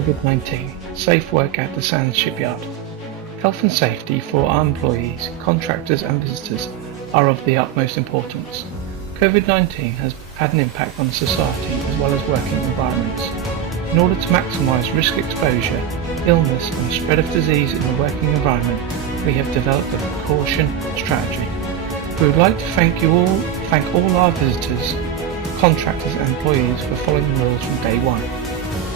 COVID-19, safe work at Desan Shipyard. Health and safety for our employees, contractors and visitors are of the utmost importance. COVID-19 has had an impact on society as well as working environments. In order to maximise risk exposure, illness and spread of disease in the working environment, we have developed a precaution strategy. We would like to thank all our visitors, contractors and employees for following the rules from day one.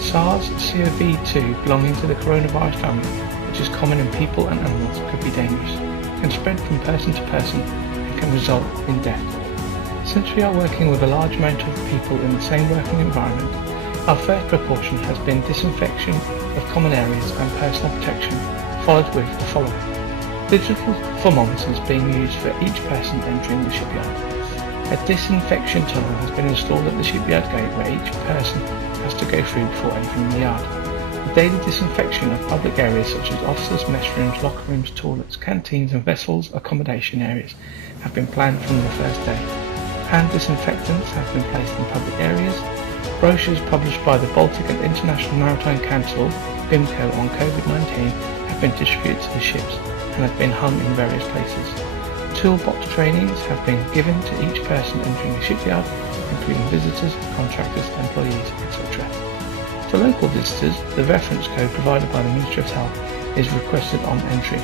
SARS-CoV2 belonging to the coronavirus family, which is common in people and animals, could be dangerous, can spread from person to person and can result in death. Since we are working with a large amount of people in the same working environment, our first precaution has been disinfection of common areas and personal protection, followed with the following. Digital thermometers being used for each person entering the shipyard. A disinfection tunnel has been installed at the shipyard gate where each person has to go through before entering the yard. The daily disinfection of public areas such as offices, mess rooms, locker rooms, toilets, canteens and vessels accommodation areas have been planned from the first day. Hand disinfectants have been placed in public areas. Brochures published by the Baltic and International Maritime Council, BIMCO, on COVID-19 have been distributed to the ships and have been hung in various places. Toolbox trainings have been given to each person entering the shipyard, including visitors, contractors, employees, etc. For local visitors, the reference code provided by the Ministry of Health is requested on entry.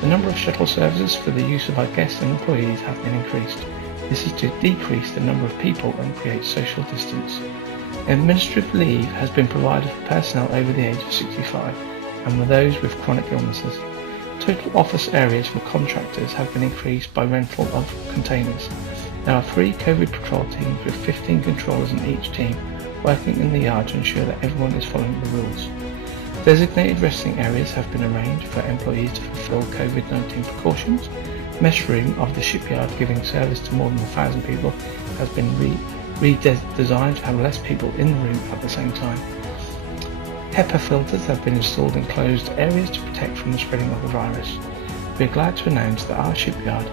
The number of shuttle services for the use of our guests and employees have been increased. This is to decrease the number of people and create social distance. Administrative leave has been provided for personnel over the age of 65 and for those with chronic illnesses. Total office areas for contractors have been increased by rental of containers. There are 3 COVID patrol teams with 15 controllers in each team working in the yard to ensure that everyone is following the rules. Designated resting areas have been arranged for employees to fulfill COVID-19 precautions. Mess room of the shipyard, giving service to more than 1,000 people, has been redesigned to have less people in the room at the same time. HEPA filters have been installed in closed areas to protect from the spreading of the virus. We are glad to announce that our shipyard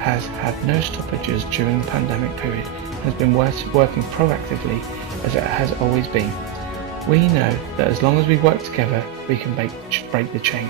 has had no stoppages during the pandemic period and has been working proactively as it has always been. We know that as long as we work together, we can break the chain.